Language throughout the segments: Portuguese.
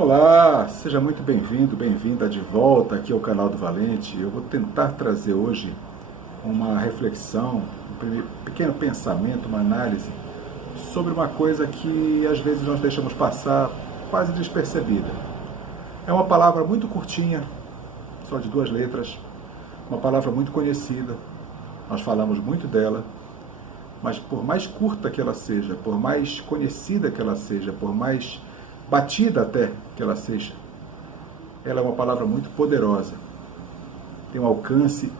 Olá, seja muito bem-vindo, bem-vinda de volta aqui ao canal do Valente. Eu vou tentar trazer hoje uma reflexão, um pequeno pensamento, uma análise sobre uma coisa que às vezes nós deixamos passar quase despercebida. É uma palavra muito curtinha, só de 2 letras, uma palavra muito conhecida, nós falamos muito dela, mas por mais curta que ela seja, por mais conhecida que ela seja, por mais batida até que ela seja, ela é uma palavra muito poderosa, tem um alcance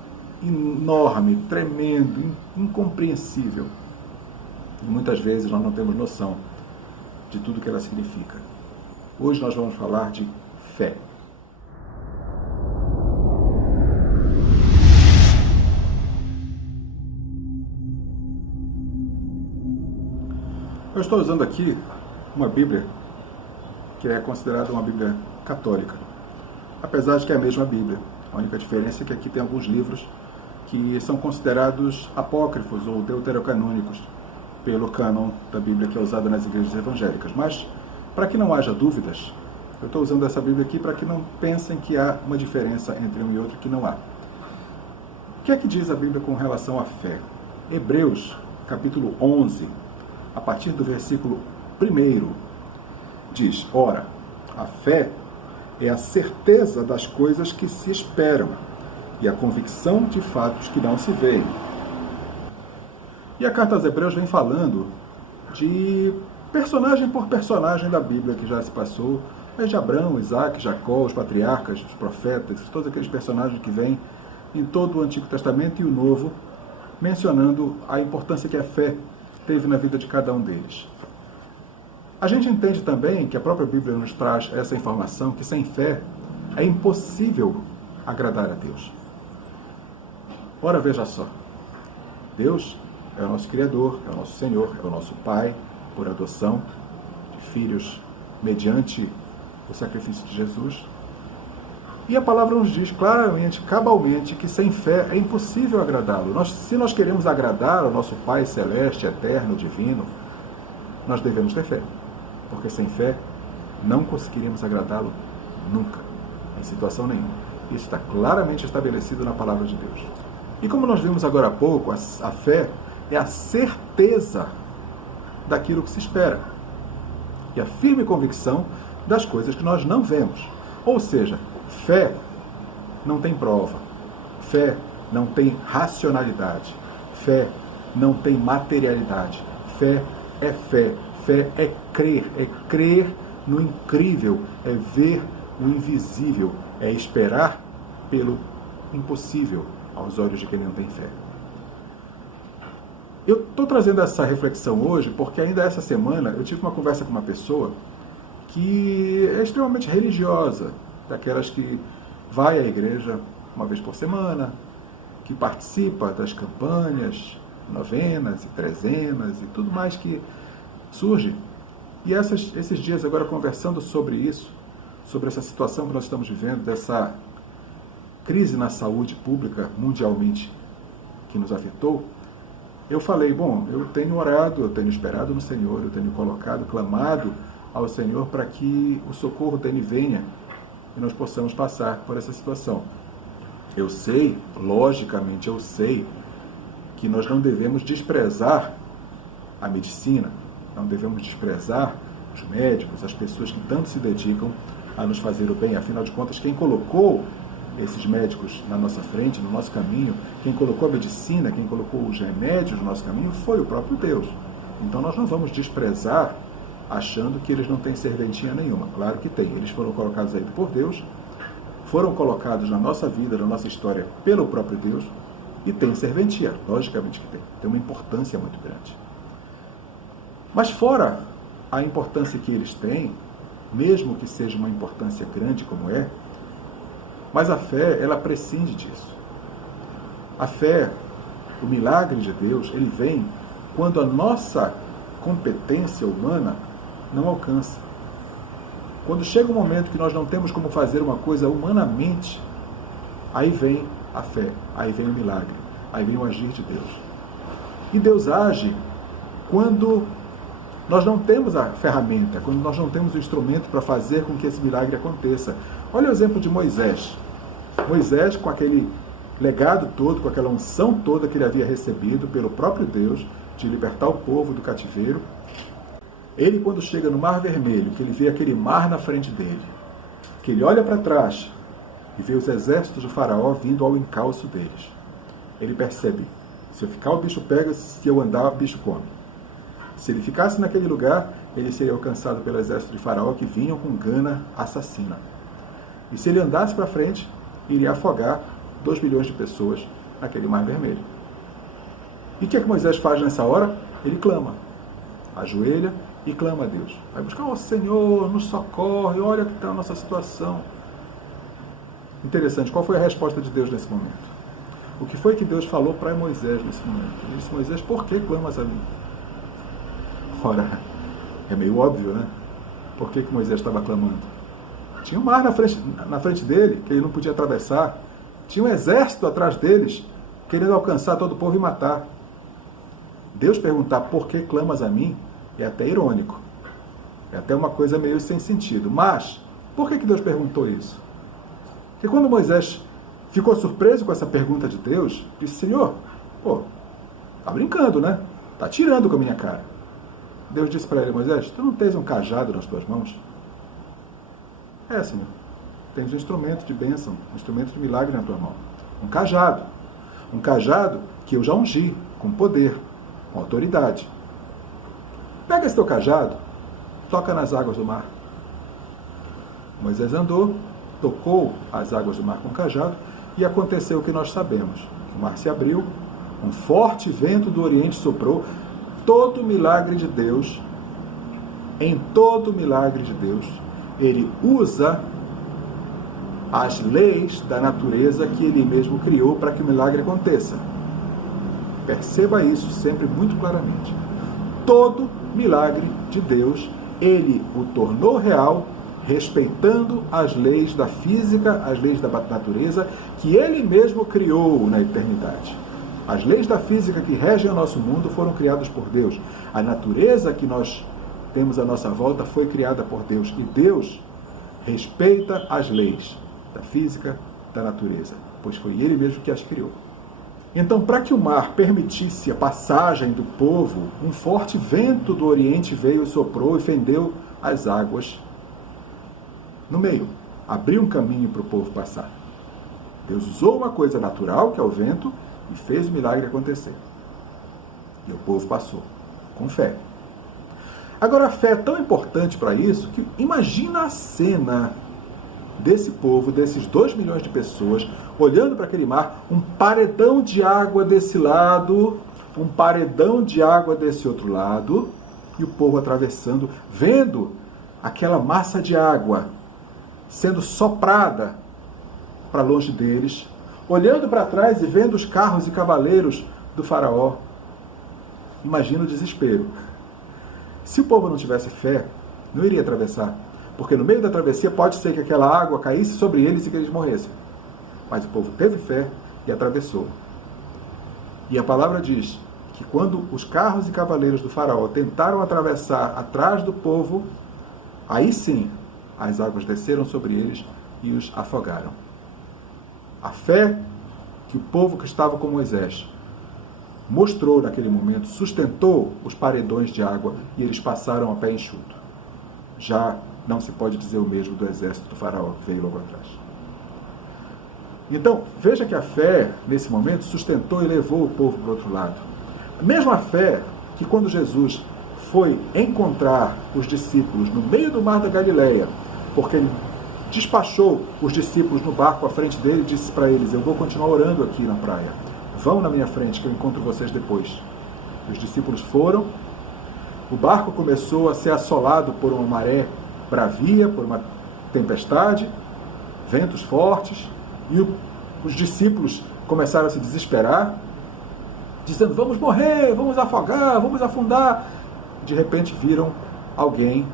enorme, tremendo, incompreensível, e muitas vezes nós não temos noção de tudo que ela significa. Hoje nós vamos falar de fé. Eu estou usando aqui uma Bíblia que é considerada uma Bíblia católica, apesar de que é a mesma Bíblia. A única diferença é que aqui tem alguns livros que são considerados apócrifos ou deuterocanônicos pelo cânon da Bíblia que é usada nas igrejas evangélicas. Mas, para que não haja dúvidas, eu estou usando essa Bíblia aqui para que não pensem que há uma diferença entre um e outro, que não há. O que é que diz a Bíblia com relação à fé? Hebreus, capítulo 11, a partir do versículo 1, diz: ora, a fé é a certeza das coisas que se esperam e a convicção de fatos que não se veem. E a carta aos Hebreus vem falando de personagem por personagem da Bíblia que já se passou, desde Abraão, Isaac, Jacó, os patriarcas, os profetas, todos aqueles personagens que vêm em todo o Antigo Testamento e o Novo, mencionando a importância que a fé teve na vida de cada um deles. A gente entende também que a própria Bíblia nos traz essa informação, que sem fé é impossível agradar a Deus. Ora, veja só, Deus é o nosso Criador, é o nosso Senhor, é o nosso Pai, por adoção de filhos mediante o sacrifício de Jesus. E a palavra nos diz claramente, cabalmente, que sem fé é impossível agradá-lo. Se nós queremos agradar ao nosso Pai Celeste, Eterno, Divino, nós devemos ter fé. Porque sem fé não conseguiríamos agradá-lo nunca, em situação nenhuma. Isso está claramente estabelecido na palavra de Deus. E como nós vimos agora há pouco, a fé é a certeza daquilo que se espera e a firme convicção das coisas que nós não vemos. Ou seja, fé não tem prova, fé não tem racionalidade, fé não tem materialidade, fé é fé. Fé é crer no incrível, é ver o invisível, é esperar pelo impossível aos olhos de quem não tem fé. Eu estou trazendo essa reflexão hoje porque ainda essa semana eu tive uma conversa com uma pessoa que é extremamente religiosa, daquelas que vai à igreja uma vez por semana, que participa das campanhas, novenas e trezenas e tudo mais que surge. E esses dias agora conversando sobre isso, sobre essa situação que nós estamos vivendo, dessa crise na saúde pública mundialmente que nos afetou, eu falei, bom, eu tenho orado, eu tenho esperado no Senhor, eu tenho clamado ao Senhor para que o socorro dele venha e nós possamos passar por essa situação. Eu sei, logicamente eu sei, que nós não devemos desprezar a medicina, não devemos desprezar os médicos, as pessoas que tanto se dedicam a nos fazer o bem. Afinal de contas, quem colocou esses médicos na nossa frente, no nosso caminho, quem colocou a medicina, quem colocou os remédios no nosso caminho, foi o próprio Deus. Então nós não vamos desprezar achando que eles não têm serventia nenhuma. Claro que tem. Eles foram colocados aí por Deus, foram colocados na nossa vida, na nossa história, pelo próprio Deus, e tem serventia. Logicamente que tem. Tem uma importância muito grande. Mas fora a importância que eles têm, mesmo que seja uma importância grande como é, mas a fé, ela prescinde disso. A fé, o milagre de Deus, ele vem quando a nossa competência humana não alcança. Quando chega um momento que nós não temos como fazer uma coisa humanamente, aí vem a fé, aí vem o milagre, aí vem o agir de Deus. E Deus age quando nós não temos a ferramenta, quando nós não temos o instrumento para fazer com que esse milagre aconteça. Olha o exemplo de Moisés. Moisés, com aquele legado todo, com aquela unção toda que ele havia recebido pelo próprio Deus, de libertar o povo do cativeiro, ele, quando chega no Mar Vermelho, que ele vê aquele mar na frente dele, que ele olha para trás e vê os exércitos de Faraó vindo ao encalço deles, ele percebe, se eu ficar o bicho pega, se eu andar o bicho come. Se ele ficasse naquele lugar, ele seria alcançado pelo exército de Faraó que vinham com gana assassina. E se ele andasse para frente, iria afogar 2 milhões de pessoas naquele Mar Vermelho. E o que é que Moisés faz nessa hora? Ele clama, ajoelha e clama a Deus. Vai buscar, ó Senhor, nos socorre, olha que está a nossa situação. Interessante, qual foi a resposta de Deus nesse momento? O que foi que Deus falou para Moisés nesse momento? Ele disse, Moisés, por que clamas a mim? Ora, é meio óbvio, né? Por que Moisés estava clamando? Tinha um mar na frente dele, que ele não podia atravessar. Tinha um exército atrás deles, querendo alcançar todo o povo e matar. Deus perguntar por que clamas a mim é até irônico. É até uma coisa meio sem sentido. Mas, por que Deus perguntou isso? Porque quando Moisés ficou surpreso com essa pergunta de Deus, disse, Senhor, tá brincando, né? Tá tirando com a minha cara. Deus disse para ele, Moisés, tu não tens um cajado nas tuas mãos? Senhor. Tens um instrumento de bênção, um instrumento de milagre na tua mão. Um cajado. Um cajado que eu já ungi, com poder, com autoridade. Pega esse teu cajado, toca nas águas do mar. Moisés andou, tocou as águas do mar com o cajado, e aconteceu o que nós sabemos. O mar se abriu, um forte vento do Oriente soprou. Todo milagre de Deus, em todo milagre de Deus, ele usa as leis da natureza que ele mesmo criou para que o milagre aconteça. Perceba isso sempre muito claramente. Todo milagre de Deus, ele o tornou real, respeitando as leis da física, as leis da natureza, que ele mesmo criou na eternidade. As leis da física que regem o nosso mundo foram criadas por Deus. A natureza que nós temos à nossa volta foi criada por Deus. E Deus respeita as leis da física, da natureza, pois foi Ele mesmo que as criou. Então, para que o mar permitisse a passagem do povo, um forte vento do Oriente veio, soprou e fendeu as águas no meio. Abriu um caminho para o povo passar. Deus usou uma coisa natural, que é o vento, e fez o milagre acontecer. E o povo passou, com fé. Agora, a fé é tão importante para isso, que imagina a cena desse povo, desses 2 milhões de pessoas, olhando para aquele mar, um paredão de água desse lado, um paredão de água desse outro lado, e o povo atravessando, vendo aquela massa de água sendo soprada para longe deles, olhando para trás e vendo os carros e cavaleiros do faraó. Imagina o desespero. Se o povo não tivesse fé, não iria atravessar. Porque no meio da travessia pode ser que aquela água caísse sobre eles e que eles morressem. Mas o povo teve fé e atravessou. E a palavra diz que quando os carros e cavaleiros do faraó tentaram atravessar atrás do povo, aí sim as águas desceram sobre eles e os afogaram. A fé que o povo que estava com Moisés mostrou naquele momento, sustentou os paredões de água e eles passaram a pé enxuto. Já não se pode dizer o mesmo do exército do faraó que veio logo atrás. Então, veja que a fé, nesse momento, sustentou e levou o povo para o outro lado. A mesma fé que quando Jesus foi encontrar os discípulos no meio do mar da Galileia, porque ele despachou os discípulos no barco à frente dele e disse para eles, eu vou continuar orando aqui na praia. Vão na minha frente que eu encontro vocês depois. Os discípulos foram, o barco começou a ser assolado por uma maré bravia, por uma tempestade, ventos fortes, e os discípulos começaram a se desesperar, dizendo, vamos morrer, vamos afogar, vamos afundar. De repente viram alguém,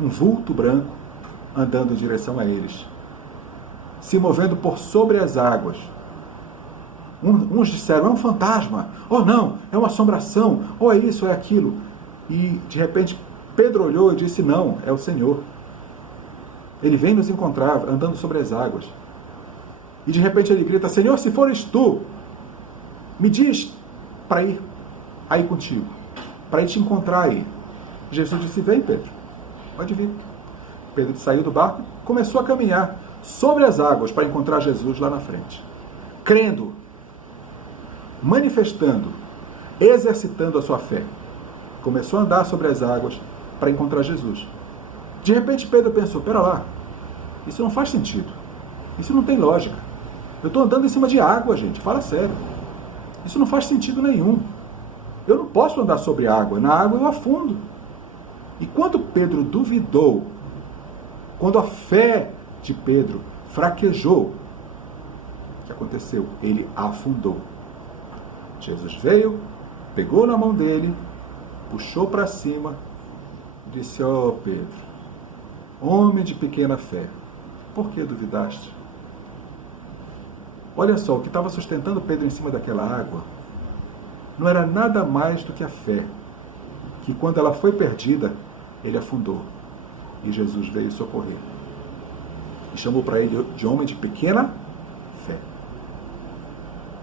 um vulto branco, andando em direção a eles, se movendo por sobre as águas. Uns disseram, é um fantasma, ou não, é uma assombração, ou é isso, ou é aquilo. E, de repente, Pedro olhou e disse, não, é o Senhor. Ele vem nos encontrar, andando sobre as águas. E, de repente, ele grita, Senhor, se fores tu, me diz para ir aí contigo, para ir te encontrar aí. Jesus disse, vem, Pedro, pode vir. Pedro saiu do barco e começou a caminhar sobre as águas para encontrar Jesus lá na frente. Crendo, manifestando, exercitando a sua fé. Começou a andar sobre as águas para encontrar Jesus. De repente Pedro pensou, pera lá, isso não faz sentido. Isso não tem lógica. Eu estou andando em cima de água, gente, fala sério. Isso não faz sentido nenhum. Eu não posso andar sobre água. Na água eu afundo. E quando Pedro duvidou, quando a fé de Pedro fraquejou, o que aconteceu? Ele afundou. Jesus veio, pegou na mão dele, puxou para cima e disse, ó Pedro, homem de pequena fé, por que duvidaste? Olha só, o que estava sustentando Pedro em cima daquela água não era nada mais do que a fé, que quando ela foi perdida, ele afundou. E Jesus veio socorrer. E chamou para ele de homem de pequena fé.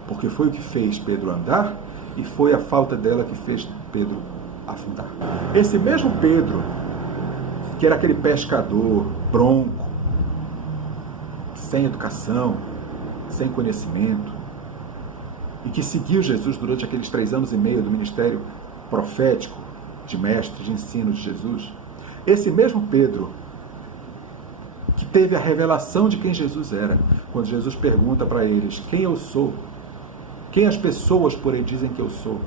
Porque foi o que fez Pedro andar e foi a falta dela que fez Pedro afundar. Esse mesmo Pedro, que era aquele pescador bronco, sem educação, sem conhecimento, e que seguiu Jesus durante aqueles 3 anos e meio do ministério profético, de mestre, de ensino de Jesus, esse mesmo Pedro, que teve a revelação de quem Jesus era, quando Jesus pergunta para eles, quem eu sou? Quem as pessoas por aí dizem que eu sou?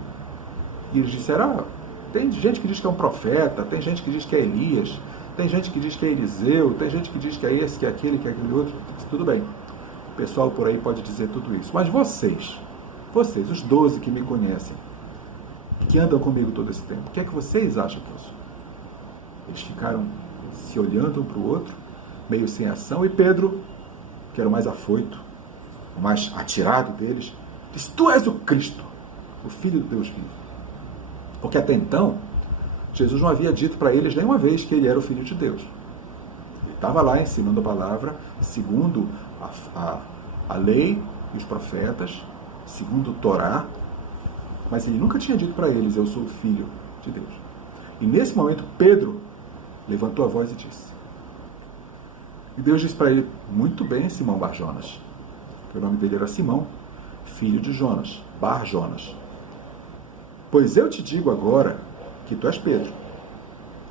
E eles disseram, tem gente que diz que é um profeta, tem gente que diz que é Elias, tem gente que diz que é Eliseu, tem gente que diz que é esse, que é aquele outro. Tudo bem, o pessoal por aí pode dizer tudo isso. Mas vocês, os 12 que me conhecem, que andam comigo todo esse tempo, o que é que vocês acham que eu sou? Eles ficaram se olhando um para o outro, meio sem ação, e Pedro, que era o mais afoito, o mais atirado deles, disse, tu és o Cristo, o Filho do Deus vivo. Porque até então, Jesus não havia dito para eles nenhuma vez que ele era o Filho de Deus. Ele estava lá ensinando a palavra, segundo a lei e os profetas, segundo o Torá, mas ele nunca tinha dito para eles, eu sou o Filho de Deus. E nesse momento, Pedro levantou a voz e disse. E Deus disse para ele, muito bem, Simão Bar-Jonas, que o nome dele era Simão, filho de Jonas, Bar-Jonas. Pois eu te digo agora que tu és Pedro.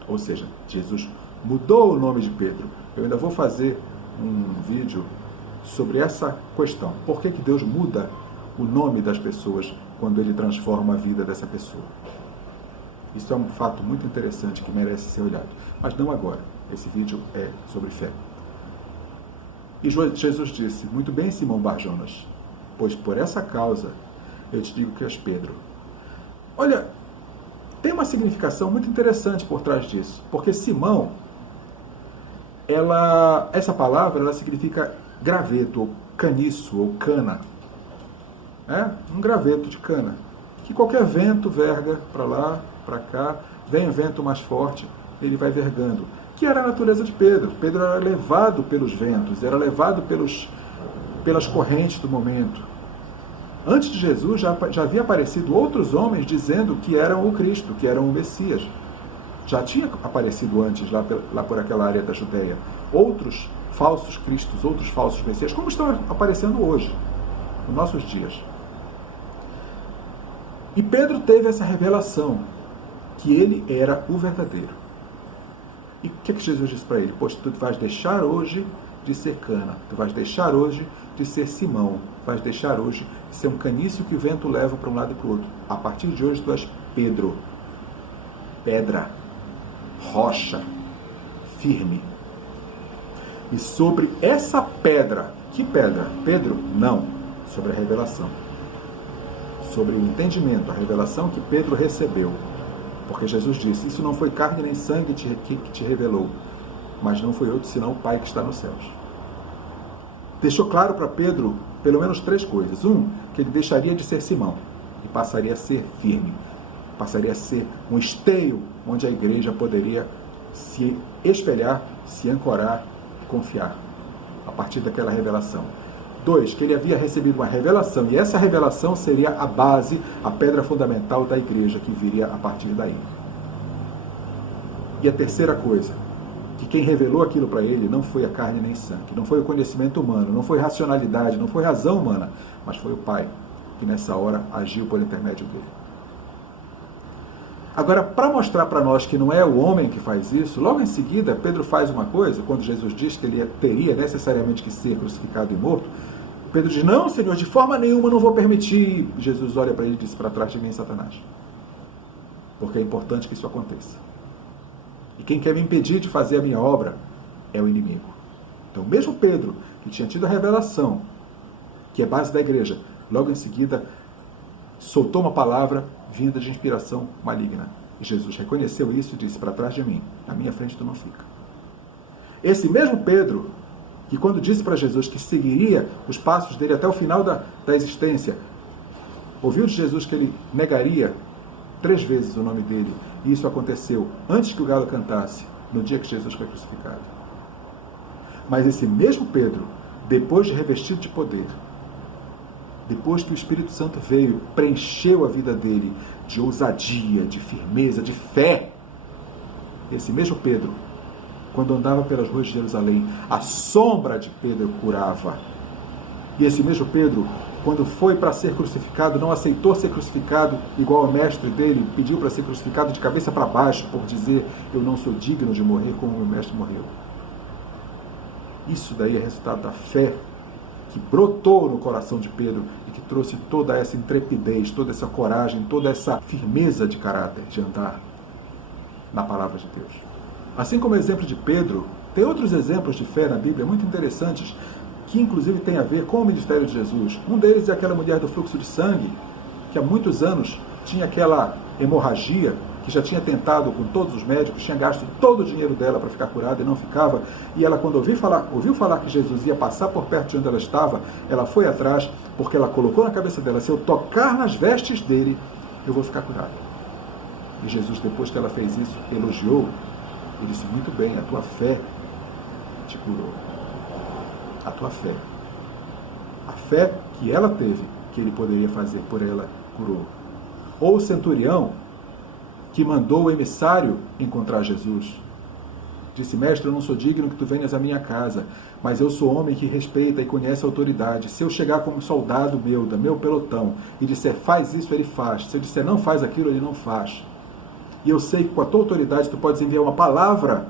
Ou seja, Jesus mudou o nome de Pedro. Eu ainda vou fazer um vídeo sobre essa questão. Por que Deus muda o nome das pessoas quando ele transforma a vida dessa pessoa? Isso é um fato muito interessante que merece ser olhado. Mas não agora. Esse vídeo é sobre fé. E Jesus disse, muito bem, Simão Bar-Jonas, pois por essa causa eu te digo que és Pedro. Olha, tem uma significação muito interessante por trás disso. Porque Simão, essa palavra, ela significa graveto, ou caniço, ou cana. Um graveto de cana. Que qualquer vento verga para lá, para cá, vem um vento mais forte, ele vai vergando. Que era a natureza de Pedro. Pedro era levado pelos ventos, era levado pelas correntes do momento. Antes de Jesus já havia aparecido outros homens dizendo que eram o Cristo, que eram o Messias. Já tinha aparecido antes lá por aquela área da Judeia. Outros falsos Cristos, outros falsos Messias, como estão aparecendo hoje, nos nossos dias. E Pedro teve essa revelação, que ele era o verdadeiro. E o que Jesus disse para ele? Pois tu vais deixar hoje de ser cana, tu vais deixar hoje de ser Simão, vais deixar hoje de ser um canício que o vento leva para um lado e para o outro. A partir de hoje tu és Pedro, pedra, rocha, firme. E sobre essa pedra, que pedra? Pedro? Não, sobre a revelação. Sobre o entendimento, a revelação que Pedro recebeu. Porque Jesus disse, isso não foi carne nem sangue que te revelou, mas não foi outro senão o Pai que está nos céus. Deixou claro para Pedro pelo menos 3 coisas. Que ele deixaria de ser Simão e passaria a ser firme. passaria a ser um esteio onde a igreja poderia se espelhar, se ancorar e confiar a partir daquela revelação. 2, que ele havia recebido uma revelação, e essa revelação seria a base, a pedra fundamental da igreja que viria a partir daí. E a terceira coisa, que quem revelou aquilo para ele não foi a carne nem sangue, não foi o conhecimento humano, não foi racionalidade, não foi razão humana, mas foi o Pai, que nessa hora agiu por intermédio dele. Agora, para mostrar para nós que não é o homem que faz isso, logo em seguida, Pedro faz uma coisa, quando Jesus diz que ele teria necessariamente que ser crucificado e morto, Pedro diz, não, Senhor, de forma nenhuma não vou permitir. Jesus olha para ele e diz, para trás de mim, Satanás. Porque é importante que isso aconteça. E quem quer me impedir de fazer a minha obra é o inimigo. Então, mesmo Pedro, que tinha tido a revelação, que é base da igreja, logo em seguida, soltou uma palavra vinda de inspiração maligna. E Jesus reconheceu isso e disse, para trás de mim, na minha frente tu não fica. Esse mesmo Pedro, que quando disse para Jesus que seguiria os passos dele até o final da existência, ouviu de Jesus que ele negaria 3 vezes o nome dele. E isso aconteceu antes que o galo cantasse, no dia que Jesus foi crucificado. Mas esse mesmo Pedro, depois de revestido de poder, depois que o Espírito Santo veio, preencheu a vida dele de ousadia, de firmeza, de fé, esse mesmo Pedro, quando andava pelas ruas de Jerusalém, a sombra de Pedro curava. E esse mesmo Pedro, quando foi para ser crucificado, não aceitou ser crucificado igual ao mestre dele, pediu para ser crucificado de cabeça para baixo, por dizer, eu não sou digno de morrer como o meu mestre morreu. Isso daí é resultado da fé que brotou no coração de Pedro e que trouxe toda essa intrepidez, toda essa coragem, toda essa firmeza de caráter, de andar na palavra de Deus. Assim como o exemplo de Pedro, tem outros exemplos de fé na Bíblia muito interessantes, que inclusive tem a ver com o ministério de Jesus. Um deles é aquela mulher do fluxo de sangue, que há muitos anos tinha aquela hemorragia, que já tinha tentado com todos os médicos, tinha gasto todo o dinheiro dela para ficar curada e não ficava. E ela, quando ouviu falar que Jesus ia passar por perto de onde ela estava, ela foi atrás, porque ela colocou na cabeça dela, se eu tocar nas vestes dele, eu vou ficar curada. E Jesus, depois que ela fez isso, elogiou e disse, muito bem, a tua fé te curou. A tua fé. A fé que ela teve, que ele poderia fazer por ela, curou. Ou o centurião, que mandou o emissário encontrar Jesus. Disse, mestre, eu não sou digno que tu venhas à minha casa, mas eu sou homem que respeita e conhece a autoridade. Se eu chegar como soldado meu, do meu pelotão, e disser, faz isso, ele faz. Se eu disser, não faz aquilo, ele não faz. E eu sei que com a tua autoridade tu podes enviar uma palavra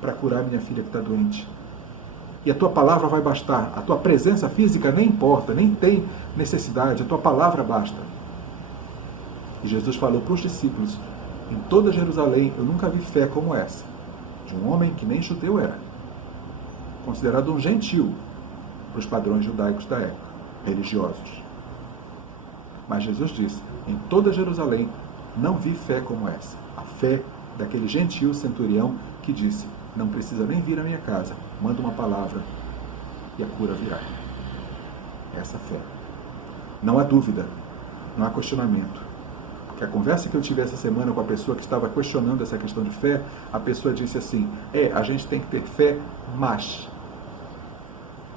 para curar minha filha que está doente. E a tua palavra vai bastar. A tua presença física nem importa, nem tem necessidade. A tua palavra basta. E Jesus falou para os discípulos, em toda Jerusalém eu nunca vi fé como essa, de um homem que nem judeu era, considerado um gentil para os padrões judaicos da época, religiosos. Mas Jesus disse, em toda Jerusalém não vi fé como essa, a fé daquele gentil centurião que disse, não precisa nem vir à minha casa, manda uma palavra e a cura virá. Essa fé. Não há dúvida, não há questionamento. Porque a conversa que eu tive essa semana com a pessoa que estava questionando essa questão de fé, a pessoa disse assim, a gente tem que ter fé, mas.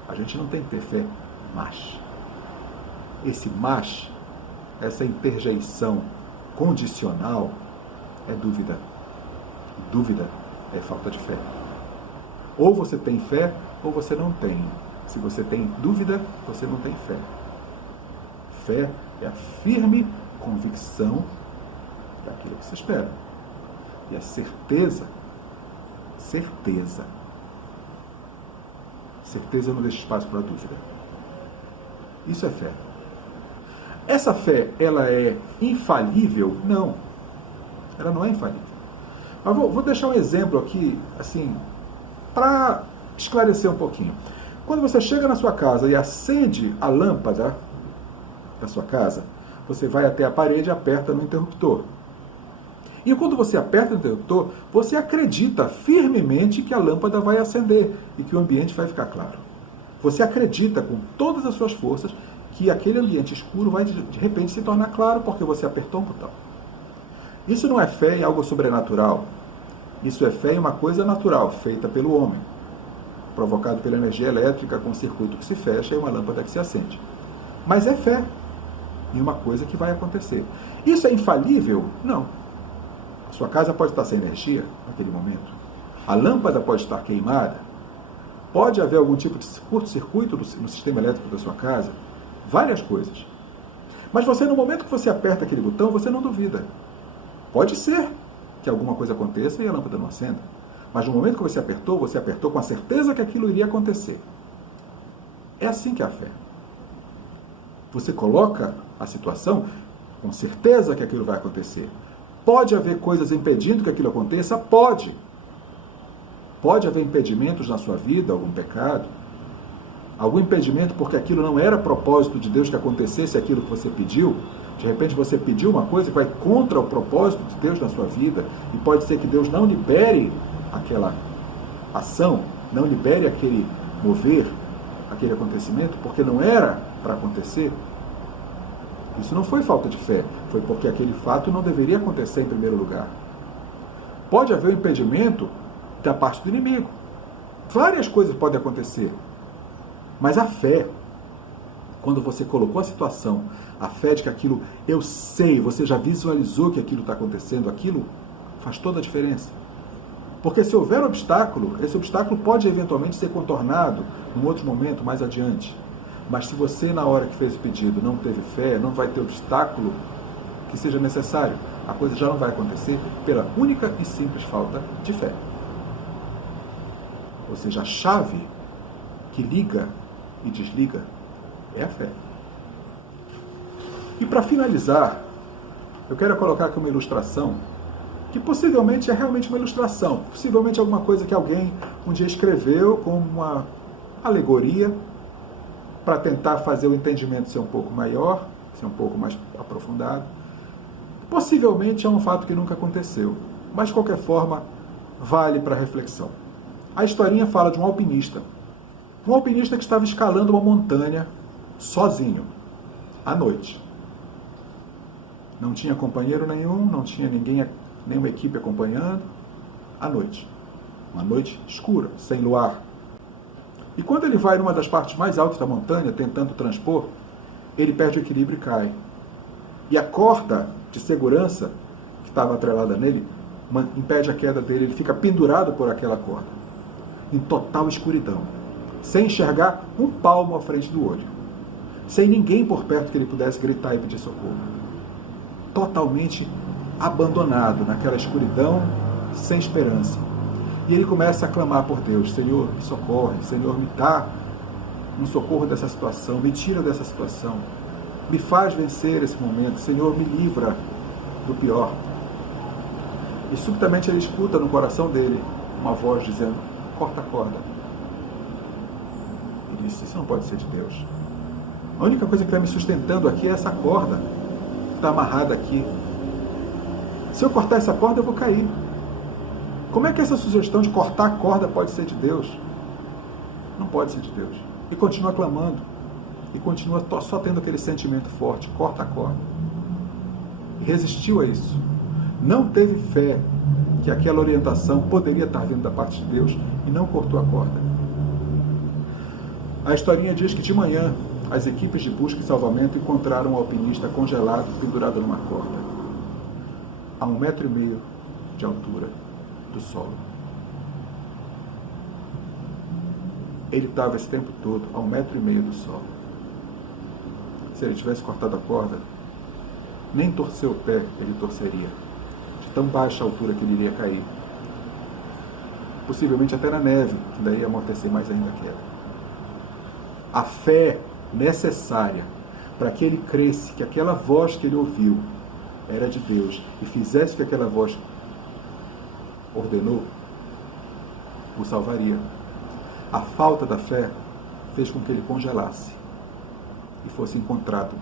A gente não tem que ter fé, mas. Esse mas, essa interjeição condicional, é dúvida. E dúvida é falta de fé. Ou você tem fé, ou você não tem. Se você tem dúvida, você não tem fé. Fé é a firme convicção daquilo que se espera. E a certeza não deixa espaço para dúvida. Isso é fé. Essa fé, ela é infalível? Não. Ela não é infalível. Mas vou deixar um exemplo aqui, assim, para esclarecer um pouquinho. Quando você chega na sua casa e acende a lâmpada da sua casa, você vai até a parede e aperta no interruptor. E quando você aperta o interruptor, você acredita firmemente que a lâmpada vai acender e que o ambiente vai ficar claro. Você acredita com todas as suas forças que aquele ambiente escuro vai de repente se tornar claro porque você apertou um botão. Isso não é fé em algo sobrenatural. Isso é fé em uma coisa natural, feita pelo homem, provocado pela energia elétrica, com um circuito que se fecha e uma lâmpada que se acende. Mas é fé em uma coisa que vai acontecer. Isso é infalível? Não. A sua casa pode estar sem energia naquele momento. A lâmpada pode estar queimada. Pode haver algum tipo de curto-circuito no sistema elétrico da sua casa. Várias coisas. Mas você, no momento que você aperta aquele botão, você não duvida. Pode ser que alguma coisa aconteça e a lâmpada não acenda. Mas no momento que você apertou com a certeza que aquilo iria acontecer. É assim que é a fé. Você coloca a situação com certeza que aquilo vai acontecer. Pode haver coisas impedindo que aquilo aconteça? Pode. Pode haver impedimentos na sua vida, algum pecado, algum impedimento porque aquilo não era propósito de Deus que acontecesse aquilo que você pediu. De repente você pediu uma coisa que vai contra o propósito de Deus na sua vida, e pode ser que Deus não libere aquela ação, não libere aquele mover, aquele acontecimento, porque não era para acontecer. Isso não foi falta de fé, foi porque aquele fato não deveria acontecer em primeiro lugar. Pode haver um impedimento da parte do inimigo. Várias coisas podem acontecer. Mas a fé, quando você colocou a situação, a fé de que aquilo, eu sei, você já visualizou que aquilo está acontecendo, aquilo faz toda a diferença. Porque se houver obstáculo, esse obstáculo pode eventualmente ser contornado num outro momento, mais adiante. Mas se você, na hora que fez o pedido, não teve fé, não vai ter obstáculo que seja necessário, a coisa já não vai acontecer pela única e simples falta de fé. Ou seja, a chave que liga e desliga é a fé. E para finalizar, eu quero colocar aqui uma ilustração, que possivelmente é realmente uma ilustração, possivelmente alguma coisa que alguém um dia escreveu como uma alegoria, para tentar fazer o entendimento ser um pouco maior, ser um pouco mais aprofundado. Possivelmente é um fato que nunca aconteceu, mas de qualquer forma vale para reflexão. A historinha fala de um alpinista que estava escalando uma montanha sozinho, à noite. Não tinha companheiro nenhum, não tinha nenhuma equipe acompanhando, à noite. Uma noite escura, sem luar. E quando ele vai numa das partes mais altas da montanha, tentando transpor, ele perde o equilíbrio e cai. E a corda de segurança que estava atrelada nele impede a queda dele. Ele fica pendurado por aquela corda, em total escuridão, sem enxergar um palmo à frente do olho, sem ninguém por perto que ele pudesse gritar e pedir socorro. Totalmente abandonado naquela escuridão, sem esperança. E ele começa a clamar por Deus: Senhor, me socorre, Senhor, me dá um socorro dessa situação, me tira dessa situação, me faz vencer esse momento, Senhor, me livra do pior. E subitamente ele escuta no coração dele uma voz dizendo: corta a corda. Ele disse: isso não pode ser de Deus. A única coisa que está me sustentando aqui é essa corda que está amarrada aqui. Se eu cortar essa corda, eu vou cair. Como é que essa sugestão de cortar a corda pode ser de Deus? Não pode ser de Deus. E continua clamando. E continua só tendo aquele sentimento forte: corta a corda. E resistiu a isso. Não teve fé que aquela orientação poderia estar vindo da parte de Deus e não cortou a corda. A historinha diz que de manhã as equipes de busca e salvamento encontraram um alpinista congelado, pendurado numa corda, a 1,5 metros de altura do solo. Ele estava esse tempo todo a 1,5 metros do solo. Se ele tivesse cortado a corda, nem torcer o pé ele torceria, de tão baixa altura que ele iria cair. Possivelmente até na neve, que daí ia amortecer mais ainda a queda. A fé necessária para que ele cresce que aquela voz que ele ouviu era de Deus e fizesse o que aquela voz ordenou, o salvaria. A falta da fé fez com que ele congelasse e fosse encontrado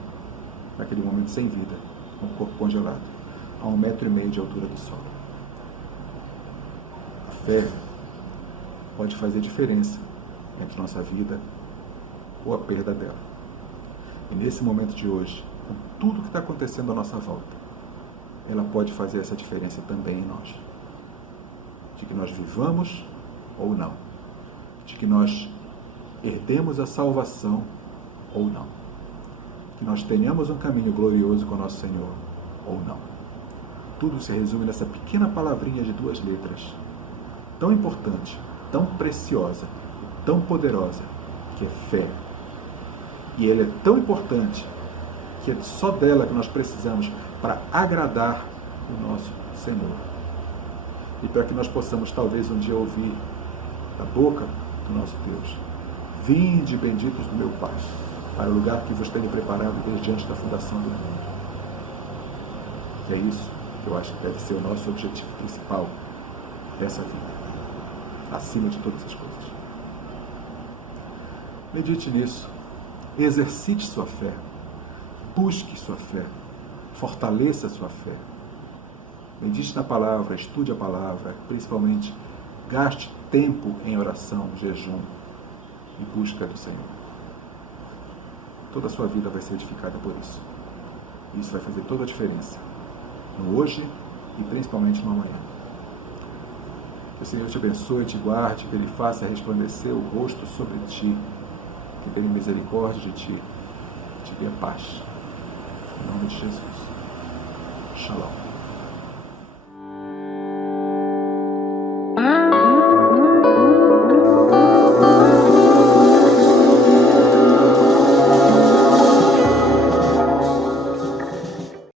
naquele momento sem vida, com o corpo congelado, a 1,5 metros de altura do solo. A fé pode fazer diferença entre nossa vida ou a perda dela. E nesse momento de hoje, com tudo que está acontecendo à nossa volta, ela pode fazer essa diferença também em nós. De que nós vivamos ou não. De que nós herdemos a salvação ou não. Que nós tenhamos um caminho glorioso com o nosso Senhor ou não. Tudo se resume nessa pequena palavrinha de 2 letras, tão importante, tão preciosa, tão poderosa, que é fé. E ela é tão importante que é só dela que nós precisamos para agradar o nosso Senhor. E para que nós possamos talvez um dia ouvir da boca do nosso Deus: vinde, benditos do meu Pai, para o lugar que vos tenho preparado desde antes da fundação do mundo. E é isso que eu acho que deve ser o nosso objetivo principal dessa vida, acima de todas as coisas. Medite nisso, exercite sua fé, busque sua fé, fortaleça sua fé. Medite na palavra, estude a palavra, principalmente gaste tempo em oração, jejum e busca do Senhor. Toda a sua vida vai ser edificada por isso. Isso vai fazer toda a diferença no hoje e principalmente no amanhã. Que o Senhor te abençoe, te guarde, que Ele faça resplandecer o rosto sobre ti, que tenha misericórdia de ti, te dê paz. Em nome de Jesus. Shalom.